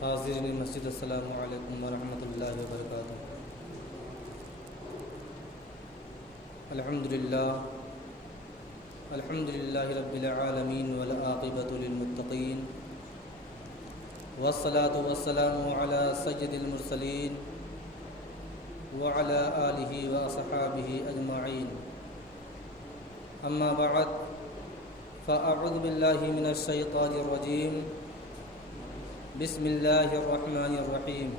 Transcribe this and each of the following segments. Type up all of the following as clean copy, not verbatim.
حاضرین مسجد، السلام علیکم ورحمۃ اللہ وبرکاتہ۔ الحمد للہ رب العالمین والعاقبۃ للمتقین، والصلاة والسلام علی سید المرسلین وعلی آلہ واصحابہ اجمعین، اما بعد فاعوذ باللہ من الشیطان الرجیم، بسم اللہ الرحمن الرحیم۔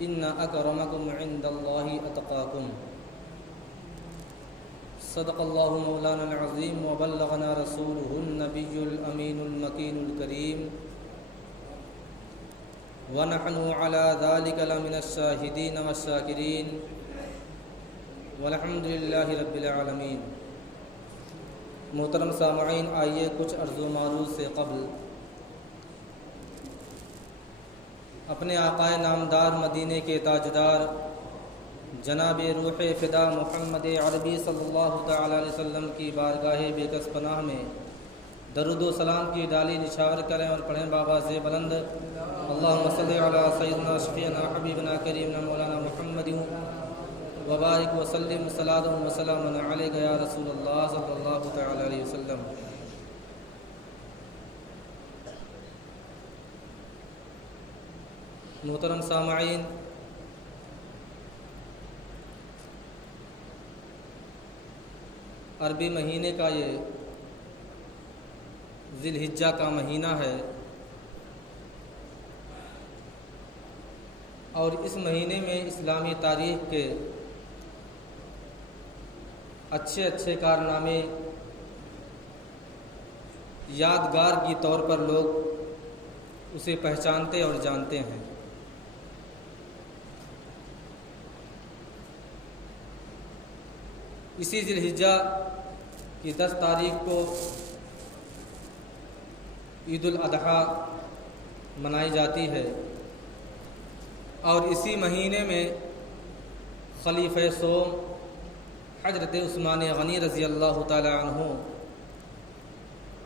ان اکرمکم عند اللہ اتقاکم، صدق اللہ مولانا العظیم وبلغنا رسولہ النبی الامین المکین الکریم، ونحن علی ذلک لمن الشاہدین والشاکرین، والحمد للہ رب العالمین۔ محترم سامعین، آئیے کچھ عرض و معروض سے قبل اپنے آقا نامدار مدینے کے تاجدار جناب روح فدا محمد عربی صلی اللہ تعالی علیہ وسلم کی بارگاہ بے کس پناہ میں درود و سلام کی ڈالی نچھاور کریں اور پڑھیں بآواز بلند، اللہم صلی علی سیدنا شفیعنا حبیبنا کریمنا مولانا محمد وبارک وسلم صلاۃ وسلام علیک یا رسول اللہ صلی اللہ تعالی علیہ وسلم۔ محترم سامعین، عربی مہینے کا یہ ذی الحجہ کا مہینہ ہے، اور اس مہینے میں اسلامی تاریخ کے اچھے کارنامے یادگار کی طور پر لوگ اسے پہچانتے اور جانتے ہیں۔ اسی ذی الحجہ کی 10 تاریخ کو عید الاضحیٰ منائی جاتی ہے، اور اسی مہینے میں خلیفہ سوم حضرت عثمان غنی رضی اللہ تعالی عنہ،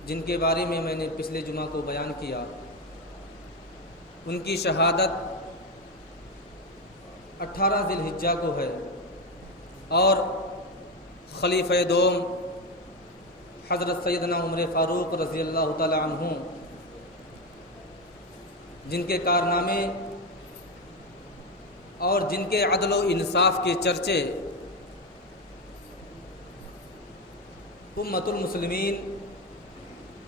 جن کے بارے میں نے پچھلے جمعہ کو بیان کیا، ان کی شہادت 18 ذی الحجہ کو ہے، اور خلیفہ دوم حضرت سیدنا عمر فاروق رضی اللہ تعالی عنہ، جن کے کارنامے اور جن کے عدل و انصاف کے چرچے امت المسلمین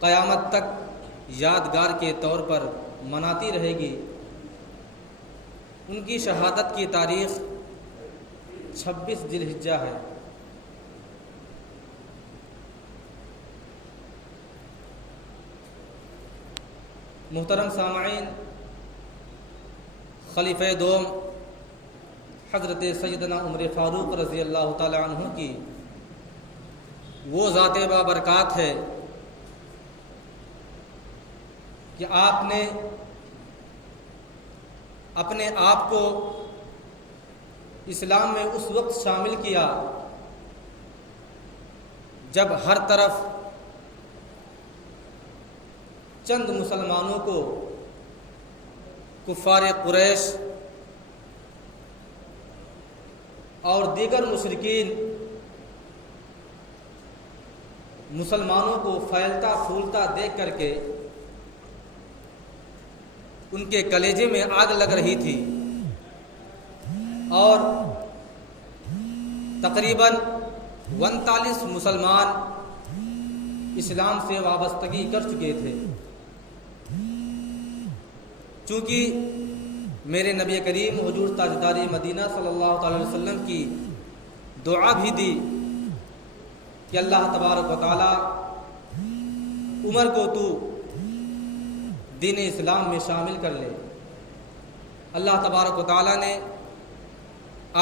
قیامت تک یادگار کے طور پر مناتی رہے گی، ان کی شہادت کی تاریخ 26 ذی الحجہ ہے۔ محترم سامعین، خلیفہ دوم حضرت سیدنا عمر فاروق رضی اللہ تعالی عنہ کی وہ ذات بابرکات ہے کہ آپ نے اپنے آپ کو اسلام میں اس وقت شامل کیا جب ہر طرف چند مسلمانوں کو کفار قریش اور دیگر مشرکین مسلمانوں کو پھیلتا پھولتا دیکھ کر کے ان کے کلیجے میں آگ لگ رہی تھی، اور تقریباً 39 مسلمان اسلام سے وابستگی کر چکے تھے۔ چونکہ میرے نبی کریم حضور تاجدار مدینہ صلی اللہ تعالی وسلم کی دعا بھی دی کہ اللہ تبارک و تعالی عمر کو تو دین اسلام میں شامل کر لے، اللہ تبارک و تعالی نے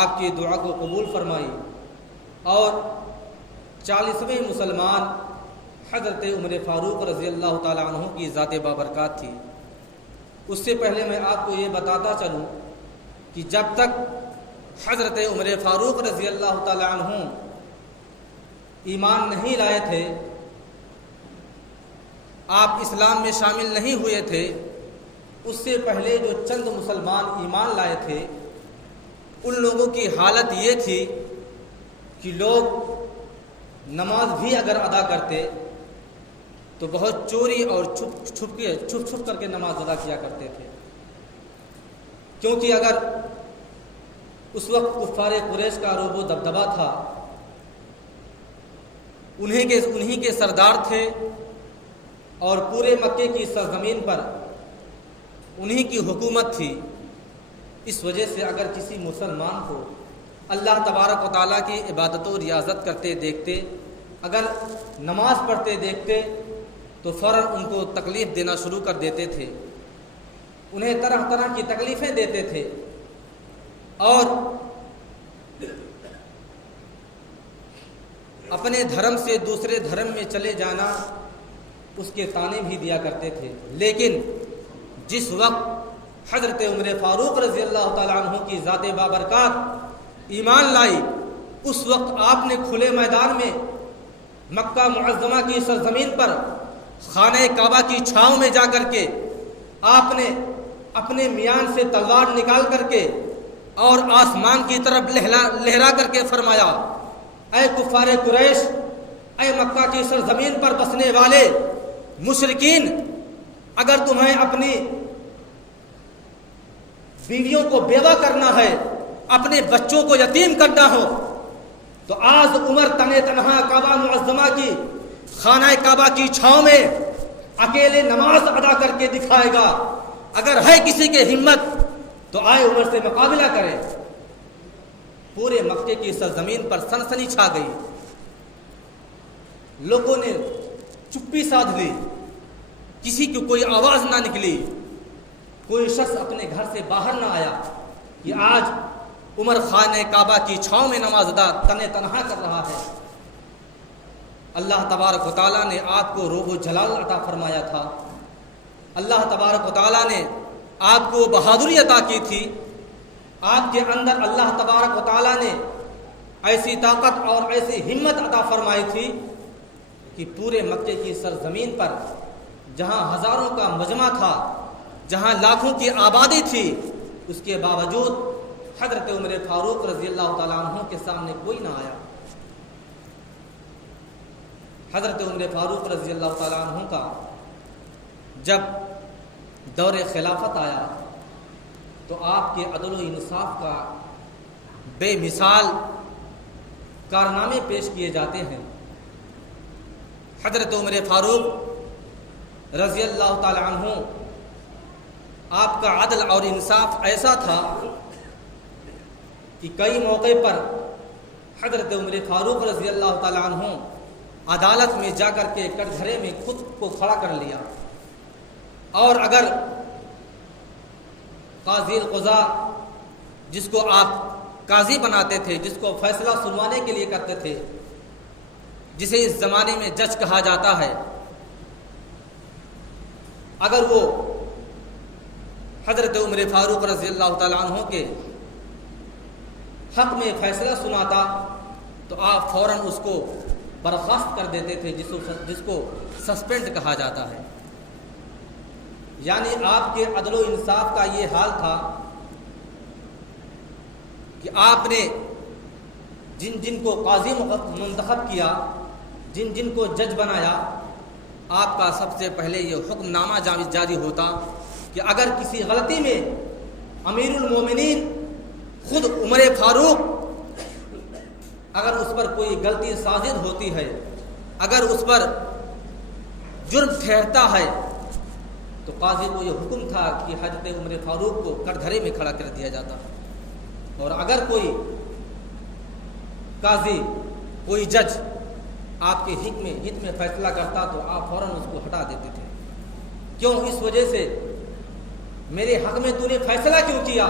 آپ کی دعا کو قبول فرمائی، اور 40ویں مسلمان حضرت عمر فاروق رضی اللہ تعالی عنہ کی ذات بابرکات تھی۔ اس سے پہلے میں آپ کو یہ بتاتا چلوں کہ جب تک حضرت عمر فاروق رضی اللہ تعالی عنہ ایمان نہیں لائے تھے، آپ اسلام میں شامل نہیں ہوئے تھے اس سے پہلے جو چند مسلمان ایمان لائے تھے ان لوگوں کی حالت یہ تھی کہ لوگ نماز بھی اگر ادا کرتے تو بہت چوری اور چھپ کر کے نماز ادا کیا کرتے تھے، کیونکہ اگر اس وقت کفار قریش کا رعب و دبدبا تھا، انہی کے سردار تھے اور پورے مکے کی سرزمین پر انہی کی حکومت تھی۔ اس وجہ سے اگر کسی مسلمان کو اللہ تبارک و تعالیٰ کی عبادت و ریاضت کرتے دیکھتے، اگر نماز پڑھتے دیکھتے تو فوراً ان کو تکلیف دینا شروع کر دیتے تھے، انہیں طرح طرح کی تکلیفیں دیتے تھے اور اپنے دھرم سے دوسرے دھرم میں چلے جانا اس کے طعنے بھی دیا کرتے تھے۔ لیکن جس وقت حضرت عمر فاروق رضی اللہ تعالیٰ عنہ کی ذات بابرکات ایمان لائی، اس وقت آپ نے کھلے میدان میں مکہ معظمہ کی سرزمین پر خانہ کعبہ کی چھاؤں میں جا کر کے آپ نے اپنے میان سے تلوار نکال کر کے اور آسمان کی طرف لہرا کر کے فرمایا، اے کفار قریش، اے مکہ کی سرزمین پر بسنے والے مشرکین، اگر تمہیں اپنی بیویوں کو بیوہ کرنا ہے، اپنے بچوں کو یتیم کرنا ہو تو آج عمر تنے تنہا کعبہ معظمہ کی خانہ کعبہ کی چھاؤں میں اکیلے نماز ادا کر کے دکھائے گا۔ اگر ہے کسی کے ہمت تو آئے عمر سے مقابلہ کرے۔ پورے مکے کی سرزمین پر سنسنی چھا گئی، لوگوں نے چپی سادھ لی، کسی کی کوئی آواز نہ نکلی، کوئی شخص اپنے گھر سے باہر نہ آیا کہ آج عمر خانہ کعبہ کی چھاؤں میں نماز ادا تنے تنہا کر رہا ہے۔ اللہ تبارک و تعالیٰ نے آپ کو روب و جلال عطا فرمایا تھا، اللہ تبارک و تعالیٰ نے آپ کو بہادری عطا کی تھی، آپ کے اندر اللہ تبارک و تعالیٰ نے ایسی طاقت اور ایسی ہمت عطا فرمائی تھی کہ پورے مکے کی سرزمین پر جہاں ہزاروں کا مجمع تھا، جہاں لاکھوں کی آبادی تھی، اس کے باوجود حضرت عمر فاروق رضی اللہ تعالیٰ عنہ کے سامنے کوئی نہ آیا۔ حضرت عمر فاروق رضی اللہ تعالیٰ عنہ کا جب دور خلافت آیا تو آپ کے عدل و انصاف کا بے مثال کارنامے پیش کیے جاتے ہیں۔ حضرت عمر فاروق رضی اللہ تعالیٰ عنہ آپ کا عدل اور انصاف ایسا تھا کہ کئی موقع پر حضرت عمر فاروق رضی اللہ تعالیٰ عنہ عدالت میں جا کر کے کٹگھرے میں خود کو کھڑا کر لیا، اور اگر قاضی القضاء جس کو آپ قاضی بناتے تھے، جس کو فیصلہ سنوانے کے لیے کرتے تھے، جسے اس زمانے میں جج کہا جاتا ہے، اگر وہ حضرت عمر فاروق رضی اللہ تعالیٰ عنہ کے حق میں فیصلہ سناتا تو آپ فوراً اس کو برخاست کر دیتے تھے، جس کو سسپینڈ کہا جاتا ہے۔ یعنی آپ کے عدل و انصاف کا یہ حال تھا کہ آپ نے جن جن کو قاضی منتخب کیا، جن جن کو جج بنایا، آپ کا سب سے پہلے یہ حکم نامہ جاری ہوتا کہ اگر کسی غلطی میں امیر المومنین خود عمر فاروق اگر اس پر کوئی غلطی سازد ہوتی ہے، اگر اس پر جرم ٹھہرتا ہے، تو قاضی کو یہ حکم تھا کہ حضرت عمر فاروق کو کٹگھرے میں کھڑا کر دیا جاتا، اور اگر کوئی قاضی کوئی جج آپ کے حق میں فیصلہ کرتا تو آپ فوراً اس کو ہٹا دیتے تھے۔ کیوں؟ اس وجہ سے میرے حق میں تو نے فیصلہ کیوں کیا؟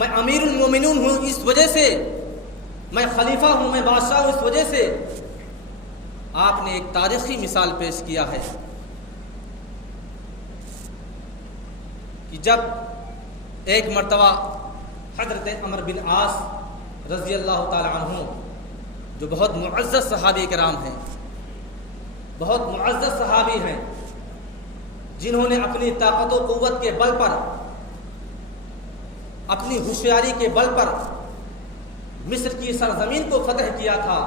میں امیر المومنین ہوں اس وجہ سے، میں خلیفہ ہوں، میں بادشاہ ہوں اس وجہ سے۔ آپ نے ایک تاریخی مثال پیش کیا ہے کہ جب ایک مرتبہ حضرت عمرو بن عاص رضی اللہ تعالی عنہ، جو بہت معزز صحابی کرام ہیں، بہت معزز صحابی ہیں، جنہوں نے اپنی طاقت و قوت کے بل پر، اپنی ہوشیاری کے بل پر مصر کی سرزمین کو فتح کیا تھا،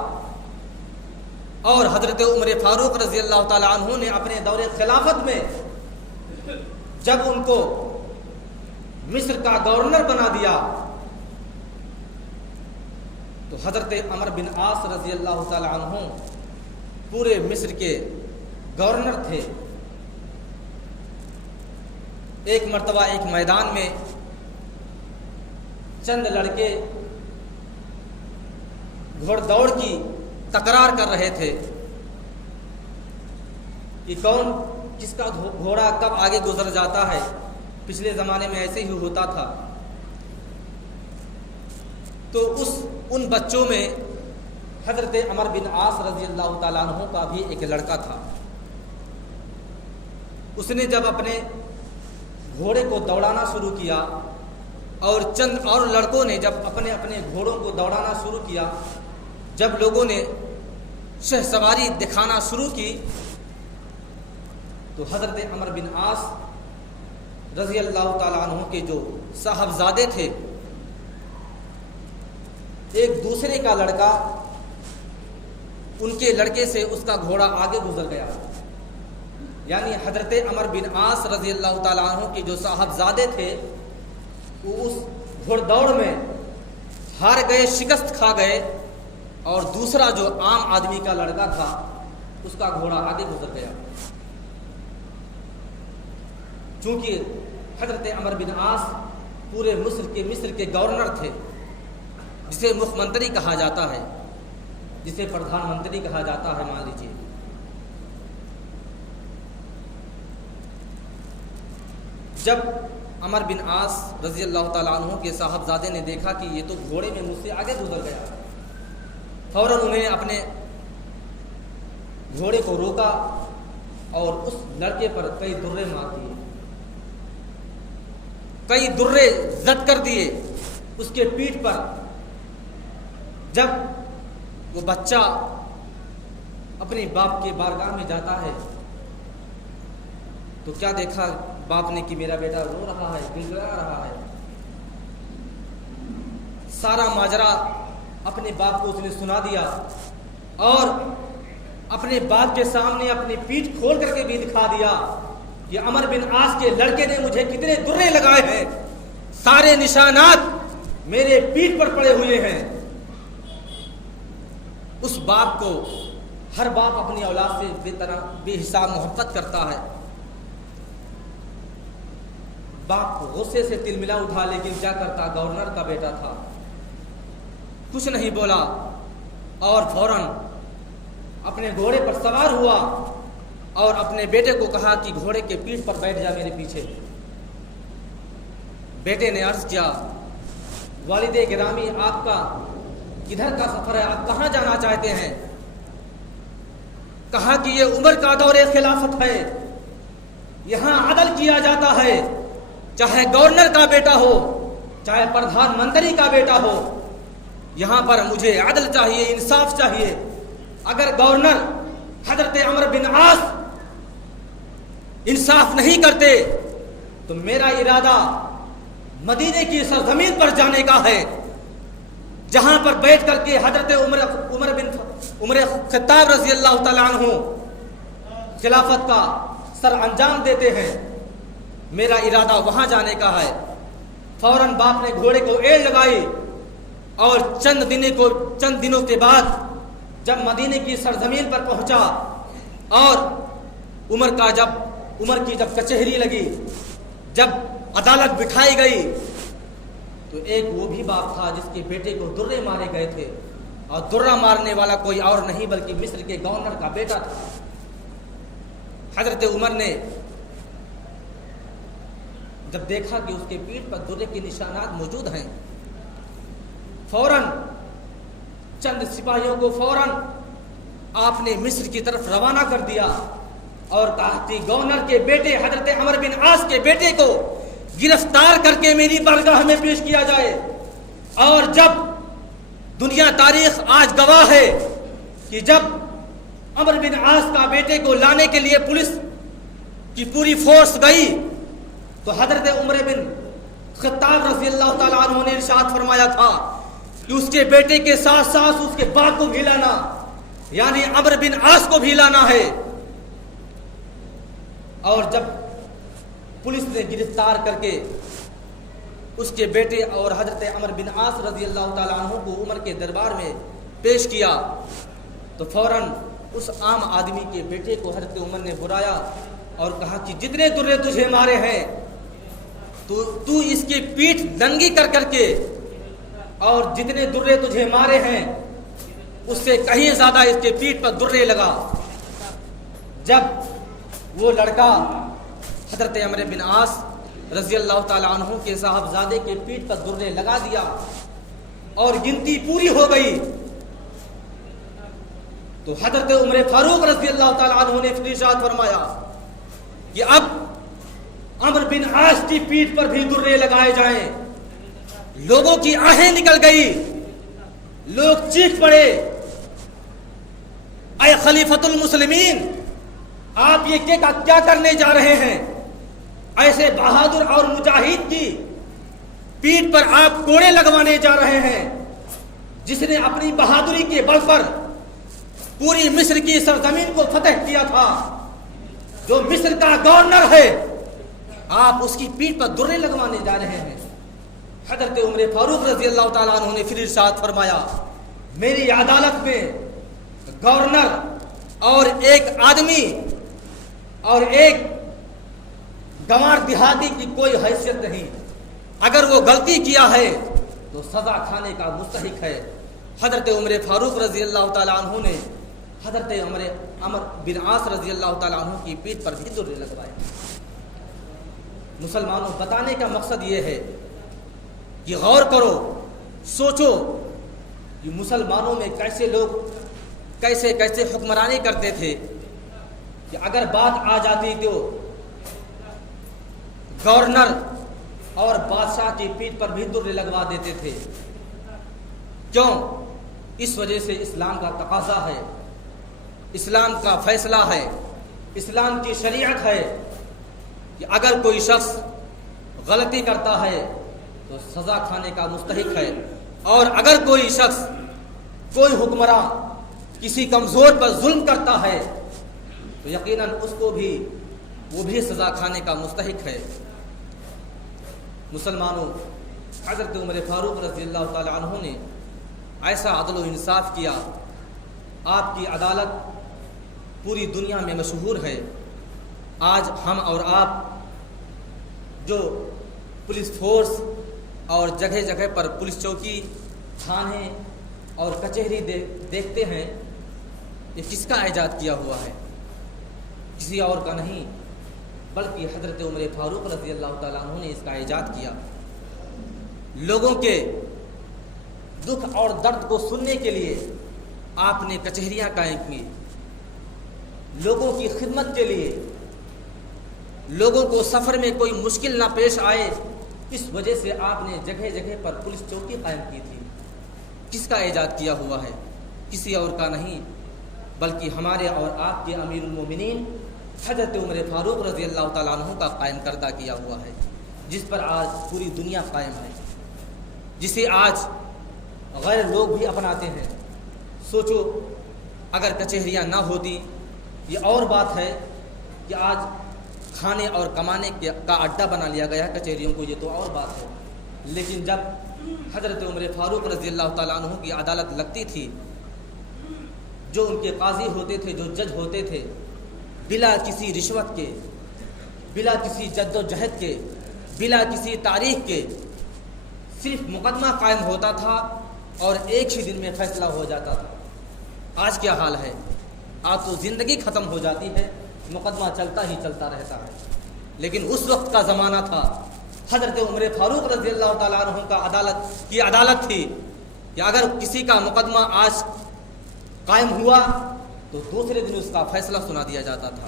اور حضرت عمر فاروق رضی اللہ تعالیٰ عنہ نے اپنے دور خلافت میں جب ان کو مصر کا گورنر بنا دیا تو حضرت عمر بن عاص رضی اللہ تعالیٰ عنہ پورے مصر کے گورنر تھے۔ ایک مرتبہ ایک میدان میں چند لڑکے گھوڑ دوڑ کی تکرار کر رہے تھے کہ کون کس کا گھوڑا کب آگے گزر جاتا ہے۔ پچھلے زمانے میں ایسے ہی ہوتا تھا۔ تو ان بچوں میں حضرت عمر بن عاص رضی اللہ تعالیٰ عنہ کا بھی ایک لڑکا تھا۔ اس نے جب اپنے گھوڑے کو دوڑانا شروع کیا اور چند اور لڑکوں نے جب اپنے اپنے گھوڑوں کو دوڑانا شروع کیا، جب لوگوں نے شہ سواری دکھانا شروع کی تو حضرت عمر بن عاص رضی اللہ تعالیٰ عنہ کے جو صاحبزادے تھے، ایک دوسرے کا لڑکا ان کے لڑکے سے اس کا گھوڑا آگے گزر گیا، یعنی حضرت عمر بن عاص رضی اللہ تعالیٰ عنہ کے جو صاحبزادے تھے وہ اس گھوڑ دوڑ میں ہار گئے، شکست کھا گئے، اور دوسرا جو عام آدمی کا لڑکا تھا اس کا گھوڑا آگے گزر گیا۔ چونکہ حضرت عمر بن عاص پورے مصر کے گورنر تھے، جسے مکھ منتری کہا جاتا ہے، جسے پردھان منتری کہا جاتا ہے مان لیجیے۔ جب عمر بن عاص رضی اللہ تعالیٰ عنہ کے صاحبزادے نے دیکھا کہ یہ تو گھوڑے میں مجھ سے آگے گزر گیا، فوراً انہیں اپنے گھوڑے کو روکا اور اس لڑکے پر کئی درے مار دیے، کئی درے زد کر دیے اس کے پیٹھ پر۔ جب وہ بچہ اپنے باپ کے بارگاہ میں جاتا ہے تو کیا دیکھا باپ نے کہ میرا بیٹا رو رہا ہے، گڑگڑا رہا ہے۔ سارا ماجرا اپنے باپ کو اس نے سنا دیا اور اپنے باپ کے سامنے اپنی پیٹھ کھول کر کے بھی دکھا دیا کہ عمر بن عاص کے لڑکے نے مجھے کتنے درے لگائے ہیں، سارے نشانات میرے پیٹھ پر پڑے ہوئے ہیں۔ اس باپ کو، ہر باپ اپنی اولاد سے بے حساب محبت کرتا ہے۔ باپ غصے سے تلملا اٹھا، لیکن کیا کرتا، گورنر کا بیٹا تھا، کچھ نہیں بولا اور فوراً اپنے گھوڑے پر سوار ہوا اور اپنے بیٹے کو کہا کہ گھوڑے کے پیٹھ پر بیٹھ جا میرے پیچھے۔ بیٹے نے عرض کیا، والد گرامی آپ کا کدھر کا سفر ہے، آپ کہاں جانا چاہتے ہیں؟ کہا کہ یہ عمر کا دور خلافت ہے، یہاں عدل کیا جاتا ہے، چاہے گورنر کا بیٹا ہو چاہے پردھان منتری کا بیٹا ہو، یہاں پر مجھے عدل چاہیے، انصاف چاہیے۔ اگر گورنر حضرت عمر بن عاص انصاف نہیں کرتے تو میرا ارادہ مدینے کی سرزمین پر جانے کا ہے، جہاں پر بیٹھ کر کے حضرت عمر خطاب رضی اللہ تعالیٰ عنہ خلافت کا سر انجام دیتے ہیں، میرا ارادہ وہاں جانے کا ہے۔ فوراً باپ نے گھوڑے کو ایڑ لگائی اور چند دنوں کے بعد جب مدینے کی سرزمین پر پہنچا اور عمر کی جب کچہری لگی، جب عدالت بٹھائی گئی تو ایک وہ بھی باپ تھا جس کے بیٹے کو درے مارے گئے تھے، اور درہ مارنے والا کوئی اور نہیں بلکہ مصر کے گورنر کا بیٹا تھا۔ حضرت عمر نے جب دیکھا کہ اس کے پیٹھ پر درے کے نشانات موجود ہیں، فوراً چند سپاہیوں کو فوراً آپ نے مصر کی طرف روانہ کر دیا اور کہا کہ گورنر کے بیٹے حضرت عمر بن عاص کے بیٹے کو گرفتار کر کے میری بارگاہ میں پیش کیا جائے، اور جب دنیا تاریخ آج گواہ ہے کہ جب عمر بن عاص کا بیٹے کو لانے کے لیے پولیس کی پوری فورس گئی تو حضرت عمر بن خطاب رضی اللہ تعالیٰ عنہ نے ارشاد فرمایا تھا کہ اس کے بیٹے کے ساتھ ساتھ اس کے باپ کو بھی لانا، یعنی عمرو بن عاص کو بھی لانا ہے۔ اور جب پولیس نے گرفتار کر کے اس کے بیٹے اور حضرت عمرو بن عاص رضی اللہ تعالیٰ عنہ کو عمر کے دربار میں پیش کیا تو فوراً اس عام آدمی کے بیٹے کو حضرت عمر نے بلایا اور کہا کہ جتنے درے تجھے مارے ہیں تو اس کی پیٹھ ننگی کر کر کے، اور جتنے درے تجھے مارے ہیں اس سے کہیں زیادہ اس کے پیٹھ پر درے لگا۔ جب وہ لڑکا حضرت عمرو بن عاص رضی اللہ تعالیٰ عنہ کے صاحبزادے کے پیٹھ پر درے لگا دیا اور گنتی پوری ہو گئی تو حضرت عمر فاروق رضی اللہ تعالیٰ عنہ نے ارشاد فرمایا کہ اب عمرو بن عاص کی پیٹھ پر بھی درے لگائے جائیں۔ لوگوں کی آہیں نکل گئی، لوگ چیخ پڑے، اے خلیفۃ المسلمین، آپ یہ کیا کرنے جا رہے ہیں؟ ایسے بہادر اور مجاہد کی پیٹھ پر آپ کوڑے لگوانے جا رہے ہیں جس نے اپنی بہادری کے بل پر پوری مصر کی سرزمین کو فتح کیا تھا، جو مصر کا گورنر ہے، آپ اس کی پیٹھ پر درے لگوانے جا رہے ہیں۔ حضرت عمر فاروق رضی اللہ تعالیٰ عنہ نے پھر ارشاد فرمایا میری عدالت میں گورنر اور ایک آدمی اور ایک گنوار دیہاتی کی کوئی حیثیت نہیں، اگر وہ غلطی کیا ہے تو سزا کھانے کا مستحق ہے۔ حضرت عمر فاروق رضی اللہ تعالیٰ عنہ نے حضرت عمرو بن عاص رضی اللہ تعالیٰ عنہ کی پیٹھ پر بھی درے لگوائے۔ مسلمانوں، بتانے کا مقصد یہ ہے کہ غور کرو، سوچو کہ مسلمانوں میں کیسے لوگ کیسے حکمرانی کرتے تھے کہ اگر بات آ جاتی تو گورنر اور بادشاہ کی پیٹھ پر بھی درے لگوا دیتے تھے۔ کیوں؟ اس وجہ سے اسلام کا تقاضا ہے، اسلام کا فیصلہ ہے، اسلام کی شریعت ہے کہ اگر کوئی شخص غلطی کرتا ہے تو سزا کھانے کا مستحق ہے، اور اگر کوئی شخص، کوئی حکمراں کسی کمزور پر ظلم کرتا ہے تو یقیناً اس کو بھی وہ بھی سزا کھانے کا مستحق ہے۔ مسلمانوں، حضرت عمر فاروق رضی اللہ تعالی عنہ نے ایسا عدل و انصاف کیا، آپ کی عدالت پوری دنیا میں مشہور ہے۔ آج ہم اور آپ جو پولیس فورس اور جگہ جگہ پر پولیس چوکی، تھانے اور کچہری دیکھتے ہیں، یہ کس کا ایجاد کیا ہوا ہے؟ کسی اور کا نہیں، بلکہ حضرت عمر فاروق رضی اللہ تعالیٰ عنہ نے اس کا ایجاد کیا۔ لوگوں کے دکھ اور درد کو سننے کے لیے آپ نے کچہریاں قائم کی، لوگوں کی خدمت کے لیے، لوگوں کو سفر میں کوئی مشکل نہ پیش آئے، اس وجہ سے آپ نے جگہ جگہ پر پولیس چوکی قائم کی تھی۔ کس کا ایجاد کیا ہوا ہے؟ کسی اور کا نہیں، بلکہ ہمارے اور آپ کے امیر المومنین حضرت عمر فاروق رضی اللہ تعالیٰ عنہ کا قائم کردہ کیا ہوا ہے، جس پر آج پوری دنیا قائم ہے، جسے آج غیر لوگ بھی اپناتے ہیں۔ سوچو، اگر کچہریاں نہ ہوتی، یہ اور بات ہے کہ آج کھانے اور کمانے کا اڈا بنا لیا گیا کچہریوں کو، یہ تو اور بات ہے، لیکن جب حضرت عمر فاروق رضی اللہ تعالیٰ عنہ کی عدالت لگتی تھی، جو ان کے قاضی ہوتے تھے، جو جج ہوتے تھے، بلا کسی رشوت کے، بلا کسی جد و جہد کے، بلا کسی تاریخ کے، صرف مقدمہ قائم ہوتا تھا اور ایک ہی دن میں فیصلہ ہو جاتا تھا۔ آج کیا حال ہے؟ آج تو زندگی ختم ہو جاتی ہے، مقدمہ چلتا ہی چلتا رہتا ہے۔ لیکن اس وقت کا زمانہ تھا، حضرت عمر فاروق رضی اللہ تعالیٰ عنہ کا عدالت تھی کہ اگر کسی کا مقدمہ آج قائم ہوا تو دوسرے دن اس کا فیصلہ سنا دیا جاتا تھا،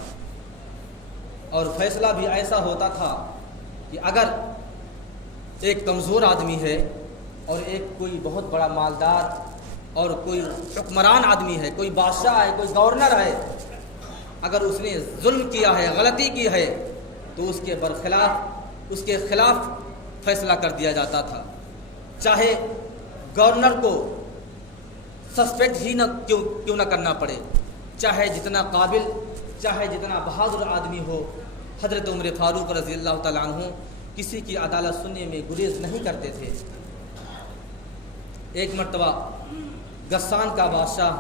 اور فیصلہ بھی ایسا ہوتا تھا کہ اگر ایک کمزور آدمی ہے اور ایک کوئی بہت بڑا مالدار اور کوئی حکمران آدمی ہے، کوئی بادشاہ ہے، کوئی گورنر ہے، اگر اس نے ظلم کیا ہے، غلطی کی ہے، تو اس کے خلاف فیصلہ کر دیا جاتا تھا، چاہے گورنر کو سسپیکٹ ہی کیوں نہ کرنا پڑے، چاہے جتنا قابل، چاہے جتنا بہادر آدمی ہو۔ حضرت عمر فاروق رضی اللہ تعالیٰ عنہ کسی کی عدالت سننے میں گریز نہیں کرتے تھے۔ ایک مرتبہ غسان کا بادشاہ،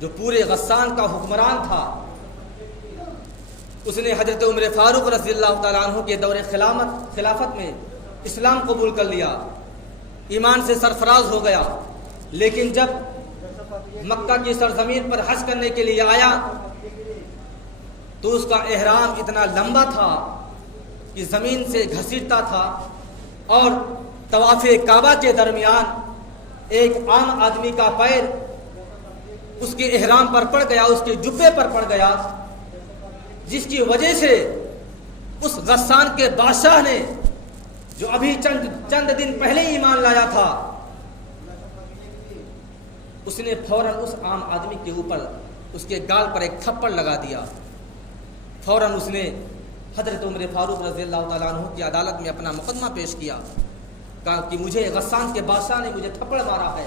جو پورے غسان کا حکمران تھا، اس نے حضرت عمر فاروق رضی اللہ تعالیٰ عنہ کے دور خلافت میں اسلام قبول کر لیا، ایمان سے سرفراز ہو گیا، لیکن جب مکہ کی سرزمین پر حج کرنے کے لیے آیا تو اس کا احرام اتنا لمبا تھا کہ زمین سے گھسیٹتا تھا، اور طواف کعبہ کے درمیان ایک عام آدمی کا پیر اس کے احرام پر پڑ گیا، اس کے جبے پر پڑ گیا، جس کی وجہ سے اس غسان کے بادشاہ نے، جو ابھی چند دن پہلے ایمان لایا تھا، اس نے فوراً اس عام آدمی کے اوپر اس کے گال پر ایک تھپڑ لگا دیا۔ فوراً اس نے حضرت عمر فاروق رضی اللہ تعالیٰ عنہ کی عدالت میں اپنا مقدمہ پیش کیا، کہا کہ مجھے غسان کے بادشاہ نے مجھے تھپڑ مارا ہے۔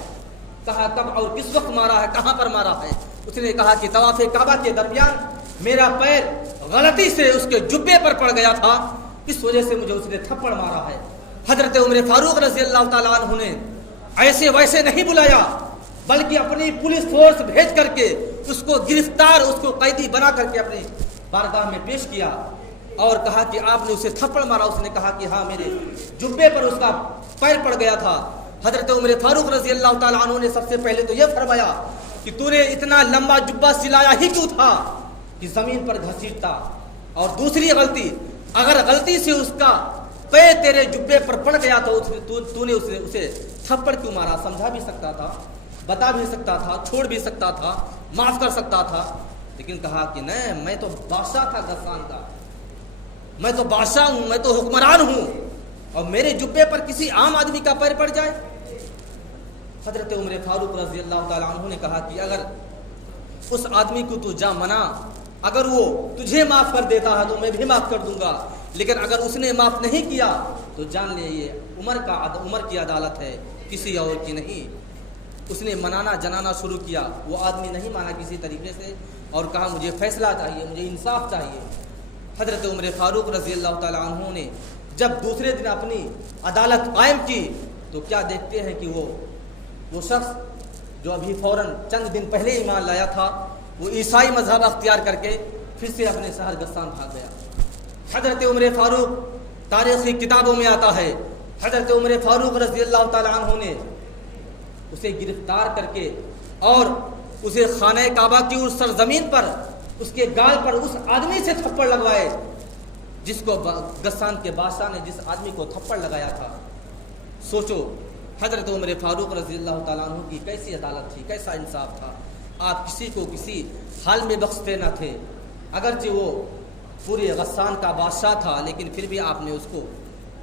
کہا کب اور کس وقت مارا ہے، کہاں پر مارا ہے؟ اس نے کہا کہ طواف کعبہ کے درمیان میرا پیر غلطی سے اس کے جبے پر پڑ گیا تھا، اس وجہ سے مجھے اس نے تھپڑ مارا ہے۔ حضرت عمر فاروق رضی اللہ تعالیٰ عنہ نے ایسے ویسے نہیں بلایا، بلکہ اپنی پولیس فورس بھیج کر کے اس کو گرفتار، اس کو قیدی بنا کر کے اپنے بارگاہ میں پیش کیا اور کہا کہ آپ نے اسے تھپڑ مارا۔ اس نے کہا کہ ہاں، میرے جبے پر اس کا پیر پڑ گیا تھا۔ حضرت عمر فاروق رضی اللہ تعالیٰ عنہ نے سب سے پہلے تو یہ فرمایا کہ تو نے اتنا لمبا جبہ سلایا ہی کیوں تھا کہ زمین پر گھسیٹتا؟ اور دوسری غلطی، اگر غلطی سے اس کا پیر تیرے جبے پر پڑ گیا تو نے اسے تھپڑ کیوں مارا؟ سمجھا بھی سکتا تھا، بتا بھی سکتا تھا، چھوڑ بھی سکتا تھا، معاف کر سکتا تھا، لیکن کہا کہ نہیں، میں تو بادشاہ تھا غسان کا، میں تو بادشاہ ہوں، میں تو حکمران ہوں، اور میرے جبے پر کسی عام آدمی کا پیر پڑ جائے۔ حضرت عمر فاروق رضی اللہ تعالیٰ عنہ نے کہا کہ اگر اس آدمی کو تو جا منا، اگر وہ تجھے معاف کر دیتا ہے تو میں بھی معاف کر دوں گا، لیکن اگر اس نے معاف نہیں کیا تو جان لے یہ عمر کی عدالت ہے، کسی اور کی نہیں۔ اس نے منانا جنانا شروع کیا، وہ آدمی نہیں مانا کسی طریقے سے، اور کہا مجھے فیصلہ چاہیے، مجھے انصاف چاہیے۔ حضرت عمر فاروق رضی اللہ تعالیٰ عنہ نے جب دوسرے دن اپنی عدالت قائم کی تو کیا دیکھتے ہیں کہ وہ شخص جو ابھی فوراً چند دن پہلے ایمان لایا تھا، وہ عیسائی مذہب اختیار کر کے پھر سے اپنے شہر غسان بھاگ گیا۔ حضرت عمر فاروق، تاریخی کتابوں میں آتا ہے، حضرت عمر فاروق رضی اللہ تعالیٰ عنہ نے اسے گرفتار کر کے اور اسے خانہ کعبہ کی اس سرزمین پر، اس کے گال پر اس آدمی سے تھپڑ لگوائے جس کو غسان کے بادشاہ نے جس آدمی کو تھپڑ لگایا تھا۔ سوچو حضرت عمر فاروق رضی اللہ تعالیٰ عنہ کی کیسی عدالت تھی، کیسا انصاف تھا۔ آپ کسی کو کسی حال میں بخشتے نہ تھے، اگرچہ وہ پورے غسان کا بادشاہ تھا، لیکن پھر بھی آپ نے اس کو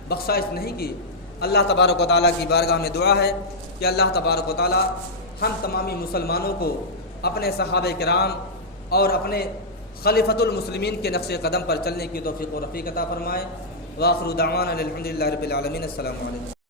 بخشائش نہیں کی۔ اللہ تبارک و تعالیٰ کی بارگاہ میں دعا ہے کہ اللہ تبارک و تعالیٰ ہم تمامی مسلمانوں کو اپنے صحابہ کرام اور اپنے خلیفۃ المسلمین کے نقش قدم پر چلنے کی توفیق و رفیق عطا فرمائے۔ وآخر دعوانا الحمد للہ رب العالمین۔ السلام علیکم۔